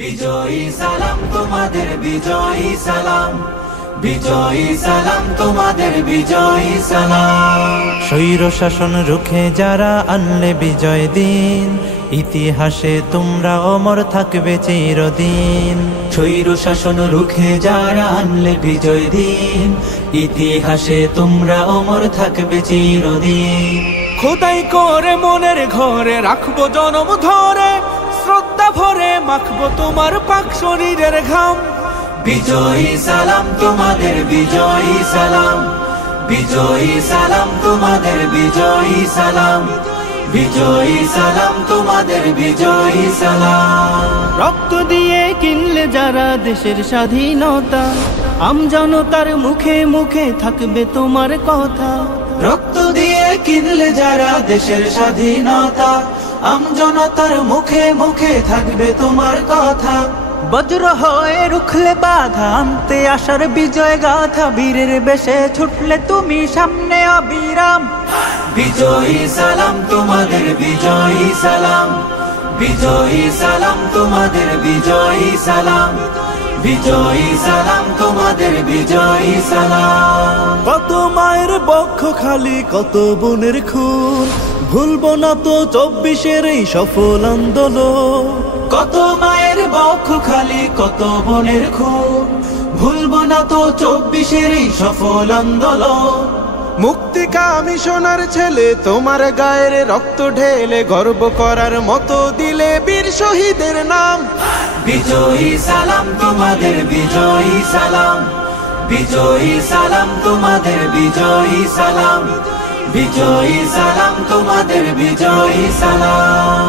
বিজয়ী সালাম তোমাদের, বিজয়ী সালাম, বিজয়ী সালাম তোমাদের, বিজয়ী সালাম। স্বৈর শাসন রুখে যারা আনলে বিজয় দিন, ইতিহাসে তোমরা অমর থাকবে চিরদিন। স্বৈর শাসন রুখে যারা আনলে বিজয় দিন, ইতিহাসে তোমরা অমর থাকবে চিরদিন। খোদাই করে মনের ঘরে রাখবো জনম ধরে, শ্রদ্ধা ভরে মাখবো তোমার পাক শরীরের ঘাম। বিজয়ী সালাম তোমাদের, বিজয়ী সালাম, বিজয়ী সালাম তোমাদের, বিজয়ী সালাম, বিজয়ী সালাম তোমাদের, বিজয়ী সালাম। রক্ত দিয়ে কিনলে যারা দেশের স্বাধীনতা, আমজনতার মুখে মুখে থাকবে তোমার কথা। রক্ত দিয়ে কিনলে যারা দেশের স্বাধীনতা, আমজনতার মুখে মুখে থাকবে তোমার কথা। বজ্র হয়ে রুখলে বাধা, আনতে আসার বিজয় গাথা, বীরের বেশে ছুটলে তুমি সামনে অবিরাম। বিজয়ী সালাম তোমাদের, বিজয়ী সালাম, বিজয়ী সালাম তোমাদের, বিজয়ী সালাম, বিজয়ী সালাম তোমাদের, বিজয়ী সালাম। কত মায়ের বক্ষ খালি, কত বোনের খুন, ভুলবো না তো 24-এর এই সফল আন্দোলন। কত মায়ের বক্ষ খালি, কত বোনের খুন, ভুলবো না তো 24-এর এই সফল আন্দোলন। মুক্তিকামী সোনার ছেলে তোমার গায়ের রক্ত ঢেলে, গর্ব করার মতো দিলে বীর শহীদের নাম। বিজয়ী সালাম তোমাদের, বিজয়ী সালাম, বিজয়ী সালাম তোমাদের, বিজয়ী সালাম, বিজয়ী সালাম তোমাদের, বিজয়ী সালাম।